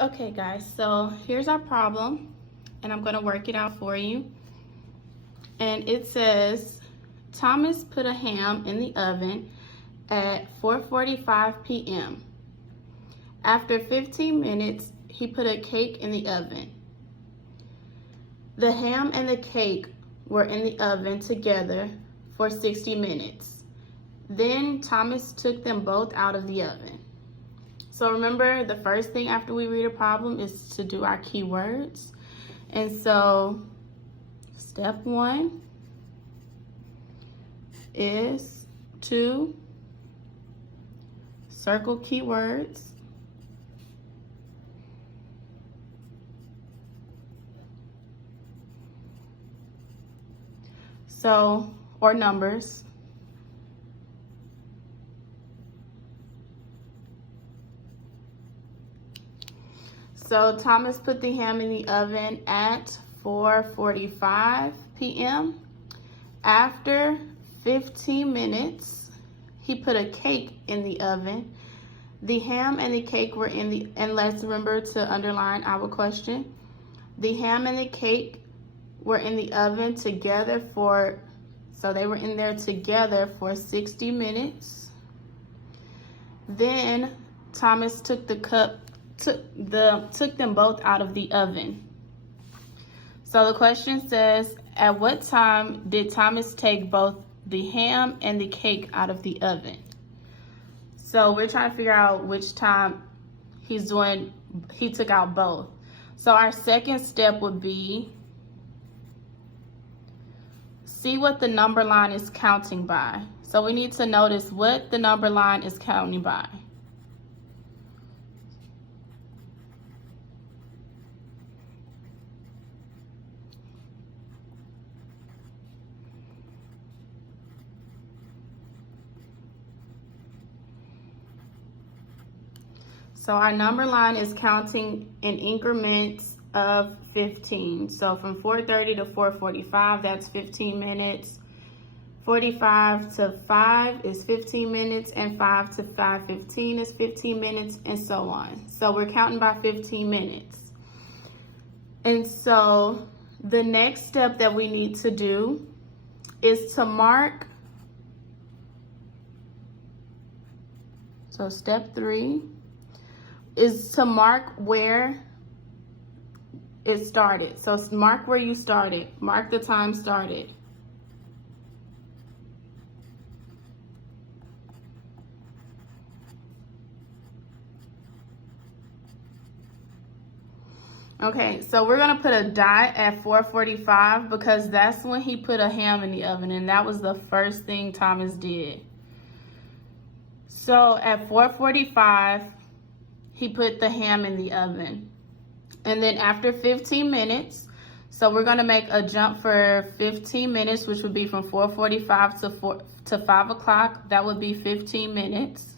Okay guys, so here's our problem and I'm gonna work it out for you. And it says, Thomas put a ham in the oven at 4:45 p.m. After 15 minutes, he put a cake in the oven. The ham and the cake were in the oven together for 60 minutes. Then Thomas took them both out of the oven. So remember, the first thing after we read a problem is to do our keywords. And so step 1 is to circle keywords. So, or numbers. So Thomas put the ham in the oven at 4:45 p.m. After 15 minutes, he put a cake in the oven. The ham and the cake were in the, and let's remember to underline our question. The ham and the cake were in the oven together so they were in there together for 60 minutes. Then Thomas took them both out of the oven. So the question says, at what time did Thomas take both the ham and the cake out of the oven? So we're trying to figure out which time he took out both. So our second step would be, see what the number line is counting by. So we need to notice what the number line is counting by. So our number line is counting in increments of 15. So from 4:30 to 4:45, that's 15 minutes. 45 to 5 is 15 minutes, and 5 to 5:15 is 15 minutes, and so on. So we're counting by 15 minutes. And so the next step that we need to do is to mark. So step 3 is to mark where it started. So mark where you started. Mark the time started. Okay, so we're gonna put a dot at 4:45 because that's when he put a ham in the oven, and that was the first thing Thomas did. So at 4:45, he put the ham in the oven. And then after 15 minutes, so we're gonna make a jump for 15 minutes, which would be from 4:45 to 5 o'clock. That would be 15 minutes.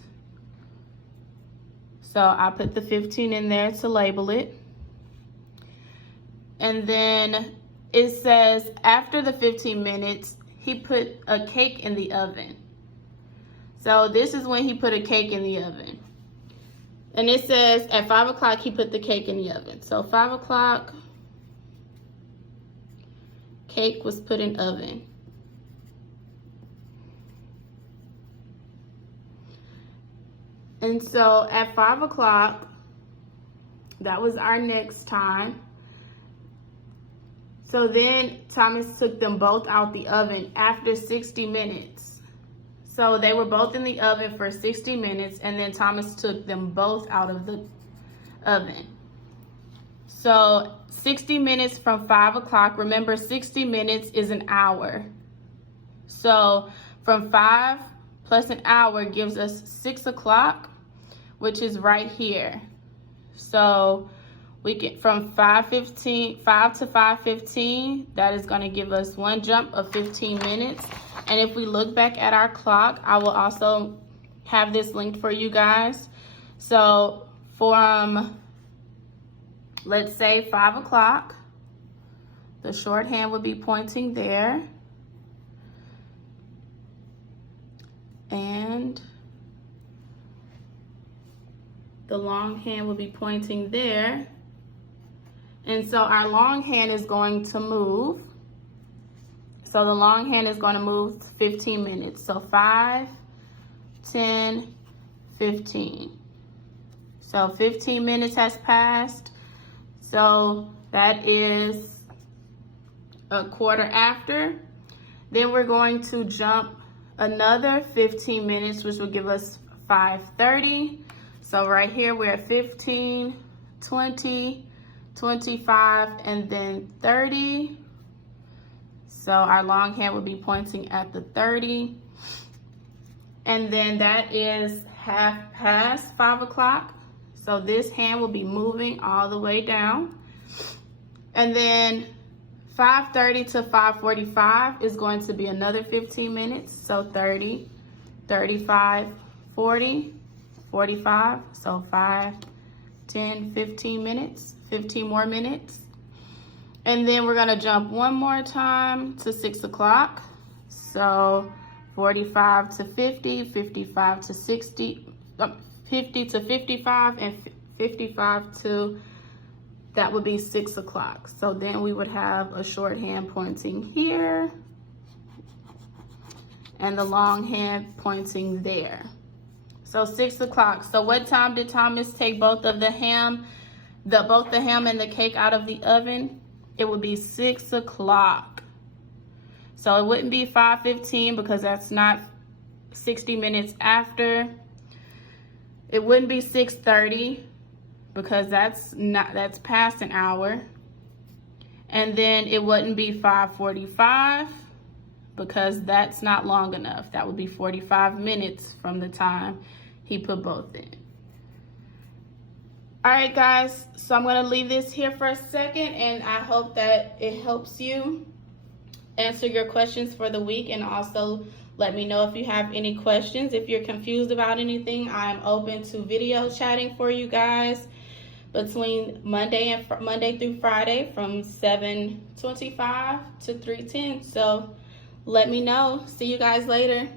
So I put the 15 in there to label it. And then it says after the 15 minutes, he put a cake in the oven. So this is when he put a cake in the oven. And it says at 5 o'clock, he put the cake in the oven. So 5 o'clock, cake was put in oven. And so at 5 o'clock, that was our next time. So then Thomas took them both out the oven after 60 minutes. So they were both in the oven for 60 minutes, and then Thomas took them both out of the oven. So 60 minutes from 5 o'clock, remember 60 minutes is an hour. So from 5 plus an hour gives us 6 o'clock, which is right here. So we get from 5 to 5:15, that is gonna give us one jump of 15 minutes. And if we look back at our clock, I will also have this linked for you guys. So from, let's say 5 o'clock, the shorthand would be pointing there. And the long hand will be pointing there. And so our long hand is going to move. So the long hand is going to move 15 minutes. So 5, 10, 15. So 15 minutes has passed. So that is a quarter after. Then we're going to jump another 15 minutes, which will give us 5:30. So right here we're at 15, 20, 25, and then 30. So our long hand will be pointing at the 30. And then that is half past 5 o'clock. So this hand will be moving all the way down. And then 5:30 to 5:45 is going to be another 15 minutes. So 30, 35, 40, 45. So 5, 10, 15 minutes, 15 more minutes. And then we're gonna jump one more time to 6 o'clock. So 45 to 50, 55 to 60, 50 to 55, and 55 to, that would be 6 o'clock. So then we would have a short hand pointing here and the long hand pointing there. So 6 o'clock. So what time did Thomas take both of the ham, both the ham and the cake out of the oven? It would be 6 o'clock. So it wouldn't be 5:15 because that's not 60 minutes after. It wouldn't be 6:30 because that's past an hour. And then it wouldn't be 5:45 because that's not long enough. That would be 45 minutes from the time he put both in. All right, guys, so I'm gonna leave this here for a second, and I hope that it helps you answer your questions for the week, and also let me know if you have any questions. If you're confused about anything, I'm open to video chatting for you guys between Monday through Friday from 7:25 to 3:10. So let me know. See you guys later.